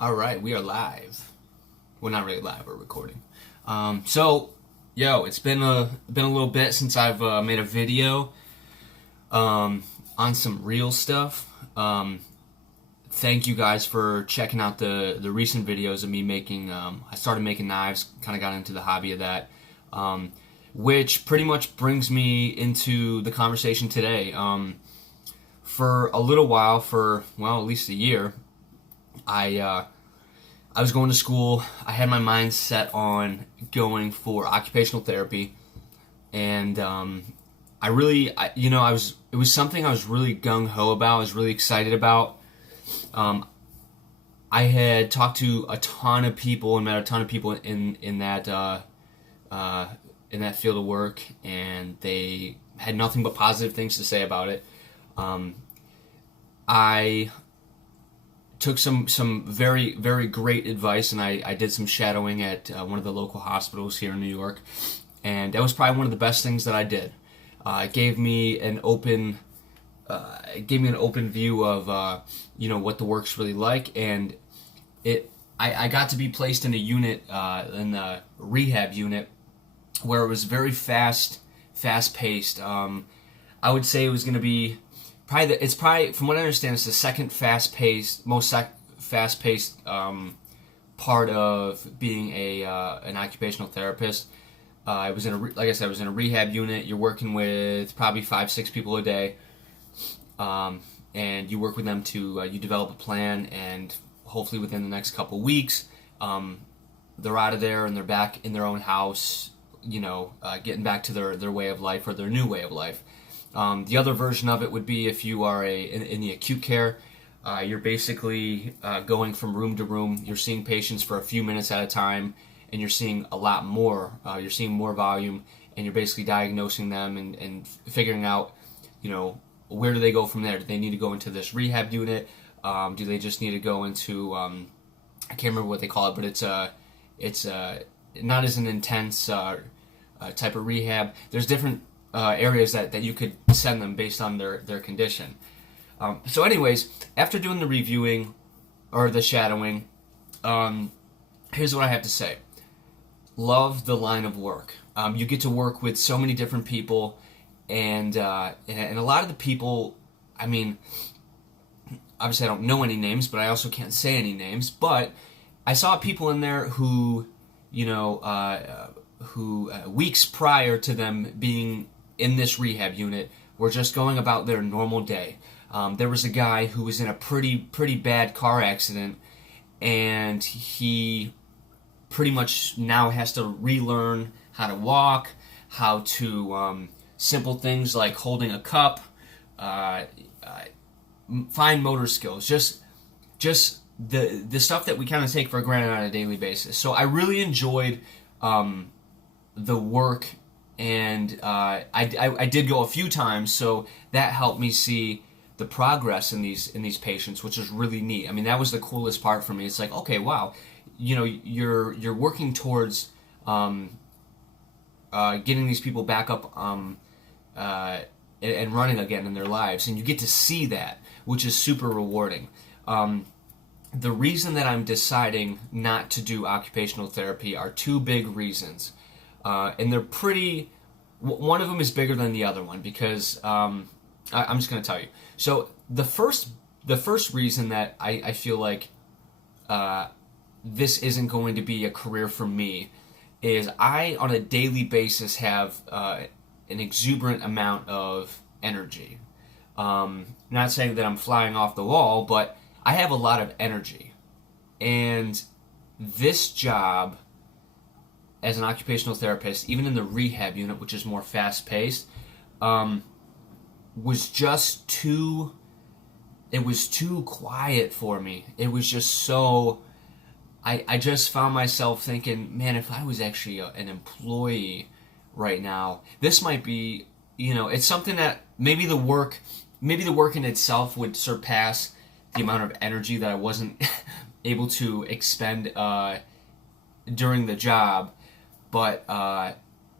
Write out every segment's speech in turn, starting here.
All right, we are live. Well, not really live. We're recording. It's been a little bit since I've made a video on some real stuff. Thank you guys for checking out the recent videos of me making. I started making knives. Kind of got into the hobby of that, which pretty much brings me into the conversation today. For a little while, at least a year, I was going to school. I had my mind set on going for occupational therapy, and it was something I was really gung ho about. I was really excited about. I had talked to a ton of people and met a ton of people in that field of work, and they had nothing but positive things to say about it. I took some very, very great advice, and I did some shadowing at one of the local hospitals here in New York, and that was probably one of the best things that I did. It gave me an open view of what the work's really like, and I got to be placed in a unit, in the rehab unit, where it was very fast paced. I would say it was going to be it's probably, from what I understand, it's the second most fast paced part of being an occupational therapist. I was like I said, I was in a rehab unit. You're working with probably 5-6 people a day, and you work with them to you develop a plan, and hopefully within the next couple weeks, they're out of there and they're back in their own house. Getting back to their way of life, or their new way of life. The other version of it would be if you are in the acute care. You're basically going from room to room. You're seeing patients for a few minutes at a time, and you're seeing a lot more. You're seeing more volume, and you're basically diagnosing them and figuring out, where do they go from there? Do they need to go into this rehab unit? Do they just need to go into I can't remember what they call it, but it's not as an intense type of rehab. There's different areas that you could send them based on their condition. So anyways, after doing the reviewing or the shadowing, here's what I have to say. Love the line of work. You get to work with so many different people, and a lot of the people, I mean, obviously I don't know any names, but I also can't say any names, but I saw people in there who, weeks prior to them being in this rehab unit were just going about their normal day. There was a guy who was in a pretty bad car accident, and he pretty much now has to relearn how to walk, how to simple things like holding a cup, fine motor skills, just the stuff that we kind of take for granted on a daily basis. So I really enjoyed the work, and I did go a few times, so that helped me see the progress in these patients, which is really neat. I mean, that was the coolest part for me. It's like, okay, wow, you're working towards getting these people back up and running again in their lives, and you get to see that, which is super rewarding. The reason that I'm deciding not to do occupational therapy are two big reasons. And they're pretty, one of them is bigger than the other one, because I'm just going to tell you. So the first reason that I feel like this isn't going to be a career for me is I, on a daily basis, have an exuberant amount of energy. Not saying that I'm flying off the wall, but I have a lot of energy. And this job as an occupational therapist, even in the rehab unit, which is more fast-paced, was just too quiet for me. It was just so, I just found myself thinking, man, if I was actually an employee right now, this might be, it's something that maybe the work in itself would surpass the amount of energy that I wasn't able to expend during the job. But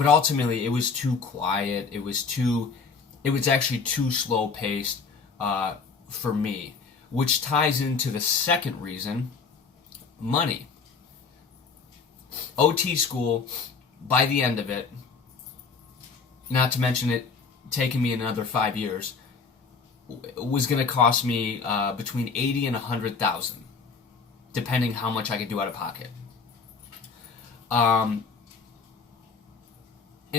ultimately, it was too quiet. It was actually too slow paced for me, which ties into the second reason, money. OT school, by the end of it, not to mention it taking me another 5 years, was going to cost me between $80,000 and $100,000, depending how much I could do out of pocket. And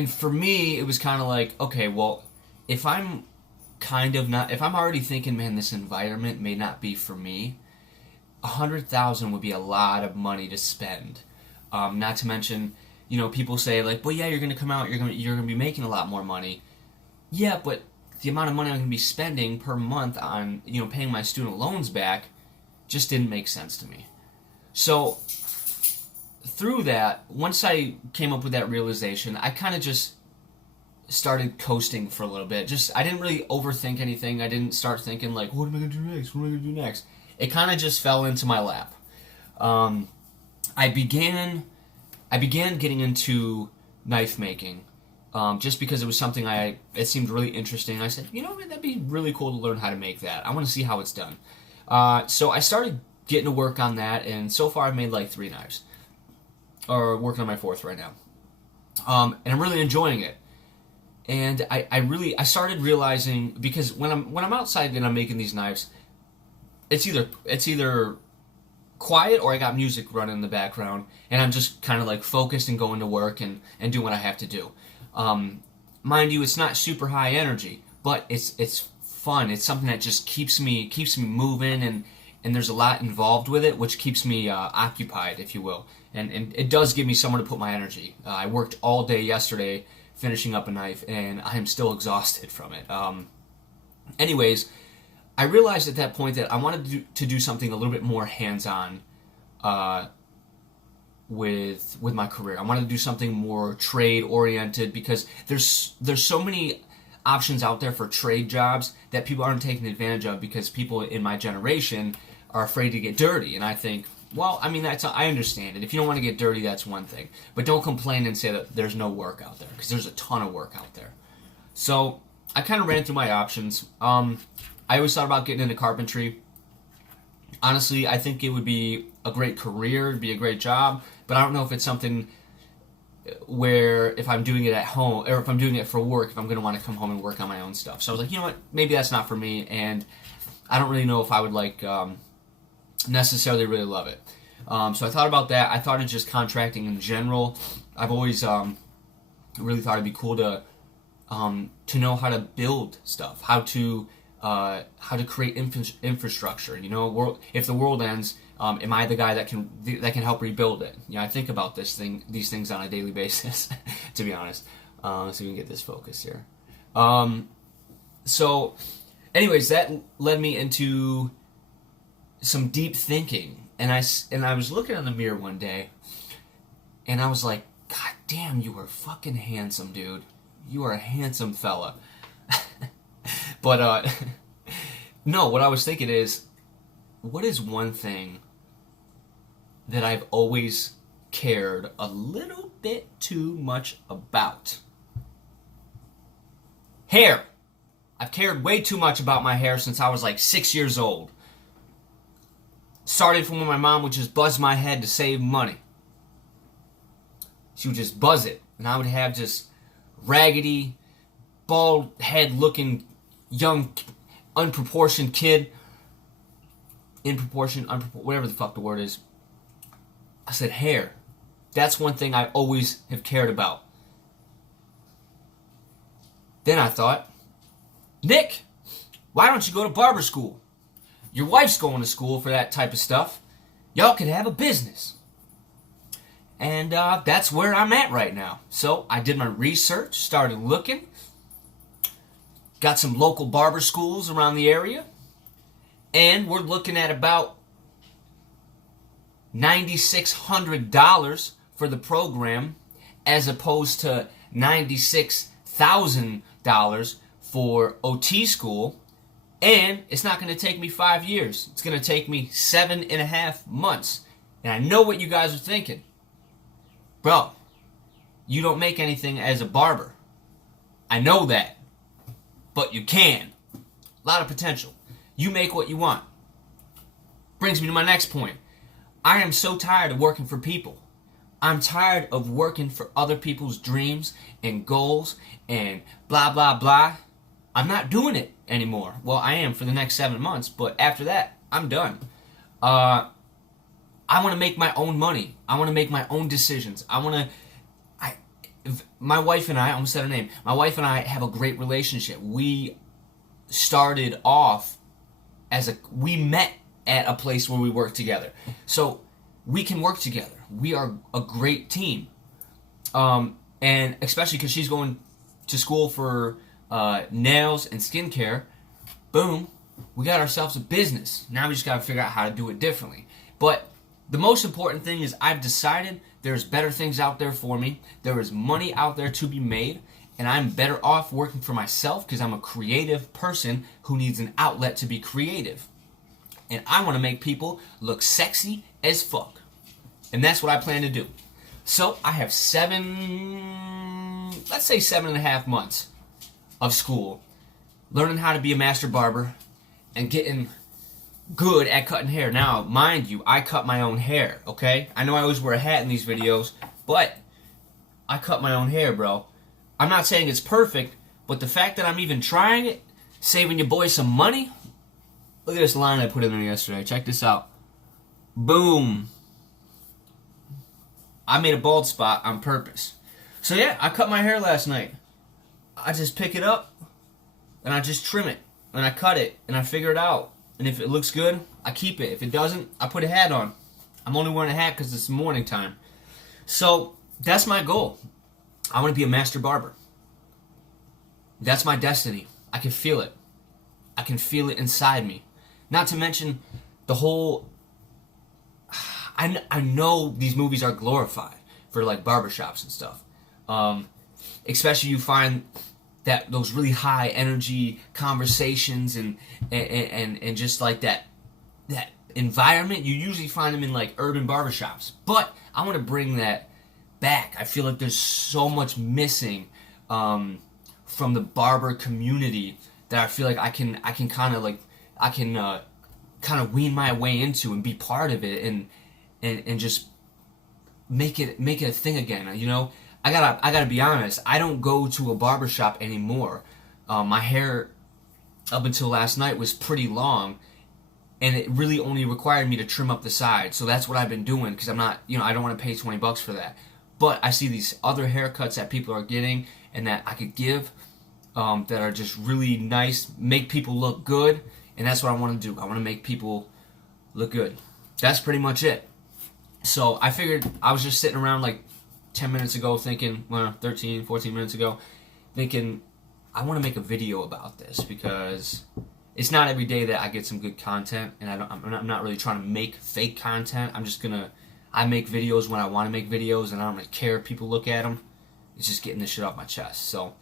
for me, it was kind of like, okay, well, if I'm already thinking, man, this environment may not be for me, $100,000 would be a lot of money to spend. Not to mention, people say like, well, yeah, you're going to come out, you're going to be making a lot more money. Yeah, but the amount of money I'm going to be spending per month on, paying my student loans back just didn't make sense to me. So through that, once I came up with that realization, I kind of just started coasting for a little bit. I didn't really overthink anything. I didn't start thinking like, what am I going to do next? What am I going to do next? It kind of just fell into my lap. I began getting into knife making, just because it was something it seemed really interesting. I said, that'd be really cool to learn how to make that. I want to see how it's done. So I started getting to work on that, and so far I've made like 3 knives, or working on my 4th right now. And I'm really enjoying it. And I started realizing, because when I'm outside and I'm making these knives, it's either quiet or I got music running in the background, and I'm just kind of like focused and going to work and doing what I have to do. Mind you, it's not super high energy, but it's fun. It's something that just keeps me moving, and there's a lot involved with it, which keeps me occupied, if you will. And it does give me somewhere to put my energy. I worked all day yesterday finishing up a knife, and I'm still exhausted from it. Anyways, I realized at that point that I wanted to do something a little bit more hands-on with my career. I wanted to do something more trade-oriented, because there's so many options out there for trade jobs that people aren't taking advantage of, because people in my generation are afraid to get dirty. And I think, well, I mean, I understand it. If you don't want to get dirty, that's one thing. But don't complain and say that there's no work out there, because there's a ton of work out there. So I kind of ran through my options. I always thought about getting into carpentry. Honestly, I think it would be a great career, it'd be a great job, but I don't know if it's something where if I'm doing it at home, or if I'm doing it for work, if I'm going to want to come home and work on my own stuff. So I was like, you know what, maybe that's not for me, and I don't really know if I would necessarily really love it. So I thought about that. I thought of just contracting in general. I've always really thought it'd be cool to know how to build stuff, how to create infrastructure. If the world ends, am I the guy that can help rebuild it? I think about these things on a daily basis, to be honest. So we can get this focus here. So, anyways, that led me into some deep thinking, and I was looking in the mirror one day, and I was like, God damn, you are fucking handsome, dude. You are a handsome fella. But, no, what I was thinking is, what is one thing that I've always cared a little bit too much about? Hair. I've cared way too much about my hair since I was like 6 years old. Started from when my mom would just buzz my head to save money. She would just buzz it, and I would have just raggedy, bald head looking young, unproportioned kid. Whatever the fuck the word is. I said hair. That's one thing I always have cared about. Then I thought, Nick, why don't you go to barber school? Your wife's going to school for that type of stuff. Y'all could have a business. And that's where I'm at right now. So I did my research, started looking, got some local barber schools around the area, and we're looking at about $9,600 for the program, as opposed to $96,000 for OT school. And it's not going to take me 5 years. It's going to take me 7.5 months. And I know what you guys are thinking. Bro, you don't make anything as a barber. I know that. But you can. A lot of potential. You make what you want. Brings me to my next point. I am so tired of working for people. I'm tired of working for other people's dreams and goals and blah, blah, blah. I'm not doing it anymore. Well, I am for the next 7 months, but after that, I'm done. I want to make my own money. I want to make my own decisions. My wife and I almost said her name. My wife and I have a great relationship. We started off we met at a place where we worked together. So we can work together. We are a great team. And especially because she's going to school for nails and skincare. Boom, we got ourselves a business. Now we just got to figure out how to do it differently. But the most important thing is I've decided there's better things out there for me. There is money out there to be made. And I'm better off working for myself because I'm a creative person who needs an outlet to be creative. And I want to make people look sexy as fuck. And that's what I plan to do. So I have 7.5 months of school learning how to be a master barber and getting good at cutting hair. Now, mind you, I cut my own hair, okay? I know I always wear a hat in these videos, but I cut my own hair, bro. I'm not saying it's perfect, but the fact that I'm even trying it, saving your boy some money. Look at this line I put in there yesterday. Check this out. Boom. I made a bald spot on purpose. So yeah, I cut my hair last night. I just pick it up, and I just trim it, and I cut it, and I figure it out. And if it looks good, I keep it. If it doesn't, I put a hat on. I'm only wearing a hat because it's morning time. So that's my goal. I want to be a master barber. That's my destiny. I can feel it. I can feel it inside me. Not to mention the whole... I know these movies are glorified for like barbershops and stuff. Especially you find that those really high energy conversations and just like that environment, you usually find them in like urban barbershops. But I want to bring that back. I feel like there's so much missing from the barber community that I feel like I can kind of wean my way into and be part of it and just make it a thing again. You know, I gotta be honest. I don't go to a barbershop anymore. My hair up until last night was pretty long, and it really only required me to trim up the sides. So that's what I've been doing because I'm not, I don't want to pay $20 for that. But I see these other haircuts that people are getting and that I could give that are just really nice, make people look good, and that's what I want to do. I want to make people look good. That's pretty much it. So I figured I was just sitting around like 10 minutes ago thinking, 13, 14 minutes ago, thinking I want to make a video about this because it's not every day that I get some good content, and I'm not really trying to make fake content. I make videos when I want to make videos, and I don't really care if people look at them. It's just getting this shit off my chest. So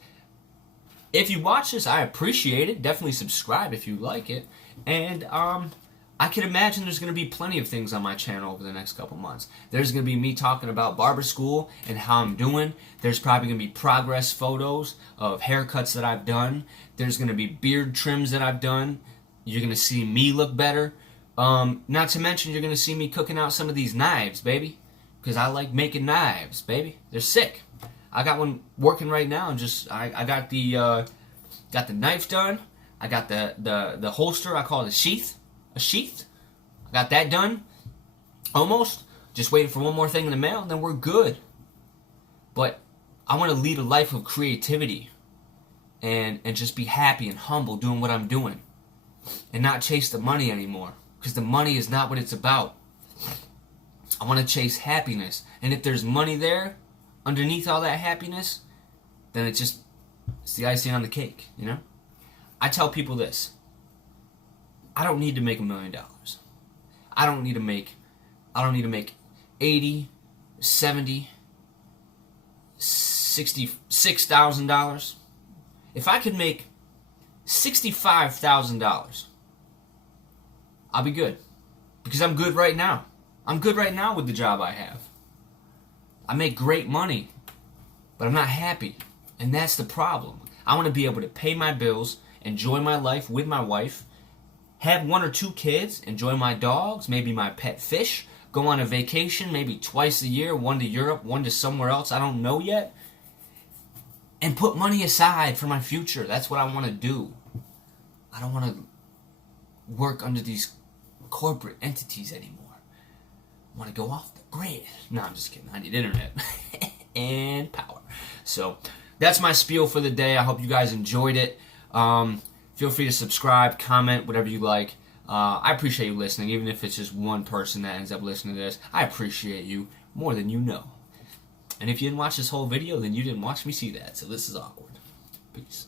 if you watch this, I appreciate it. Definitely subscribe if you like it. And I can imagine there's going to be plenty of things on my channel over the next couple months. There's going to be me talking about barber school and how I'm doing. There's probably going to be progress photos of haircuts that I've done. There's going to be beard trims that I've done. You're going to see me look better. Not to mention you're going to see me cooking out some of these knives, baby. Because I like making knives, baby. They're sick. I got one working right now, and I got the knife done. I got the holster. I call it a sheath. I got that done. Almost. Just waiting for one more thing in the mail, and then we're good. But I want to lead a life of creativity and just be happy and humble doing what I'm doing. And not chase the money anymore. Because the money is not what it's about. I want to chase happiness. And if there's money there, underneath all that happiness, then it's the icing on the cake, you know? I tell people this. I don't need to make $1 million. I don't need to make $80, $70, $66,000. If I could make $65,000, I'll be good. Because I'm good right now. I'm good right now with the job I have. I make great money, but I'm not happy. And that's the problem. I want to be able to pay my bills, enjoy my life with my wife, have 1 or 2 kids, enjoy my dogs, maybe my pet fish, go on a vacation maybe twice a year, one to Europe, one to somewhere else, I don't know yet, and put money aside for my future. That's what I want to do. I don't want to work under these corporate entities anymore. I want to go off the grid. No, I'm just kidding. I need internet and power. So that's my spiel for the day. I hope you guys enjoyed it. Feel free to subscribe, comment, whatever you like. I appreciate you listening, even if it's just one person that ends up listening to this. I appreciate you more than you know. And if you didn't watch this whole video, then you didn't watch me see that. So this is awkward. Peace.